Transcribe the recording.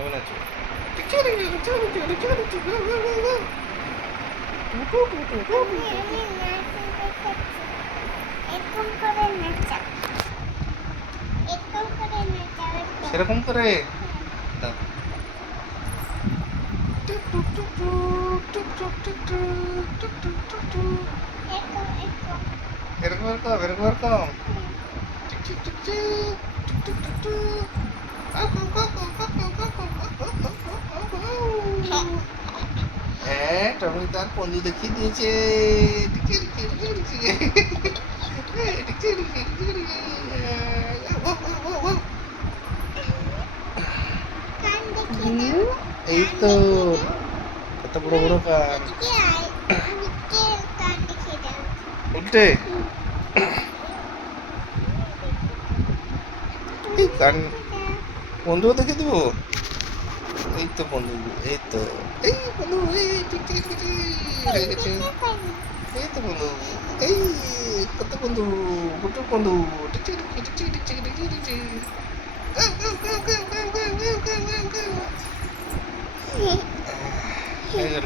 কেমন আছো? সেরকম করে দাও। এরকম এরকম এরকম এরকম হ্যাঁ, টমি তার বন্ধু দেখিয়ে দিয়েছে। এই তো কত বড় বড় কান। উল্টে এই কান বন্ধুও দেখে দিব। এই তো বন্ধু, এই তো এই বন্ধু, এই হয়ে গেছে। এই তো বন্ধু, এই কত বন্ধু, গুটুর বন্ধু।